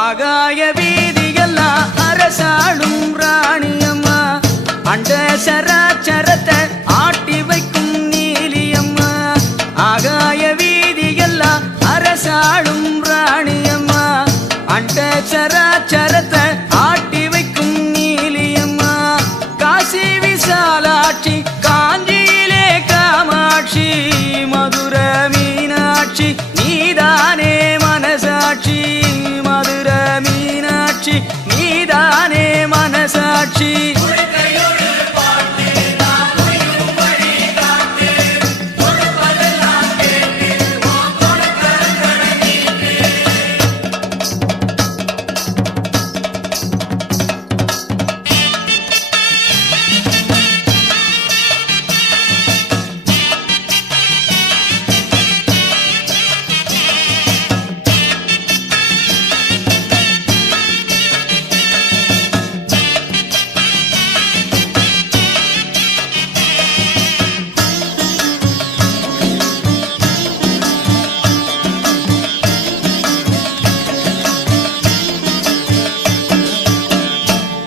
ஆகாய வீதியெல்லாம் அரசாளும் ராணியம்மா, அண்ட சராச்சரத்தை ஆட்டி வைக்கும் நீலியம்மா. ஆகாய வீதியெல்லாம் அரசாளும் ராணியம்மா, அண்ட சராச்சரத்தை ஆட்டி வைக்கும் நீலியம்மா. காசி விசாலாட்சி, காஞ்சியிலே காமாட்சி, மதுர மீனாட்சி நீதானே மனசாட்சி. மதுர மீனாட்சி நீதானே மனசாட்சி.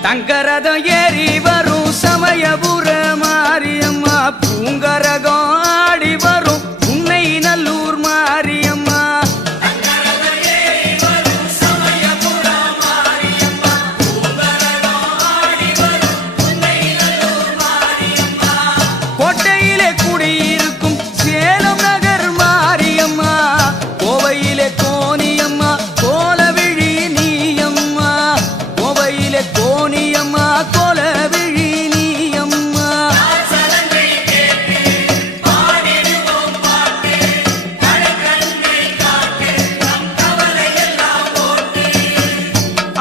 தங்கரதம் ஏறி வரும் சமயபுர மாரியம்மா, பூங்கரகம் ஆடி வரும் உன்னை நல்லூர் மாரியம்மா. கோட்டையிலே குடியிருக்கும் சேலம் நகர் மாரியம்மா, கோவையிலே கோனியம்மா கோலவிழி நீயம்மா. கோவையிலே கோனியம்மா கோலவிழி நீயம்மா.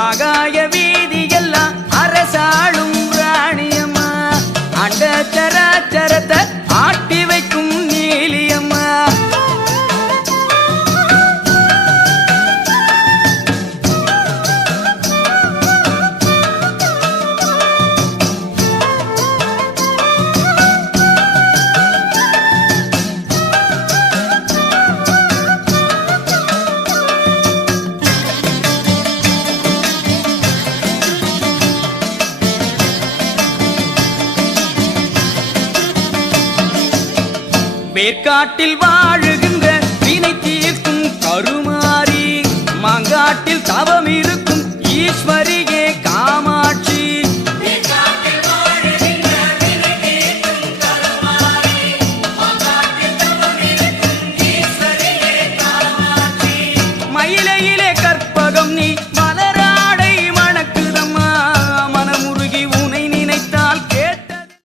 ஆகாய வீதியெல்லாம் அரசாளும் ராணியம்மா, அண்ட சராச்சரத்தை ஆட்டி வைக்கும் நீலியம்மா. வேர்க்காட்டில் வாழுகின்ற வினை தீர்க்கும் கருமாரி, மாங்காட்டில் தவம் இருக்கும் ஈஸ்வரியே காமா.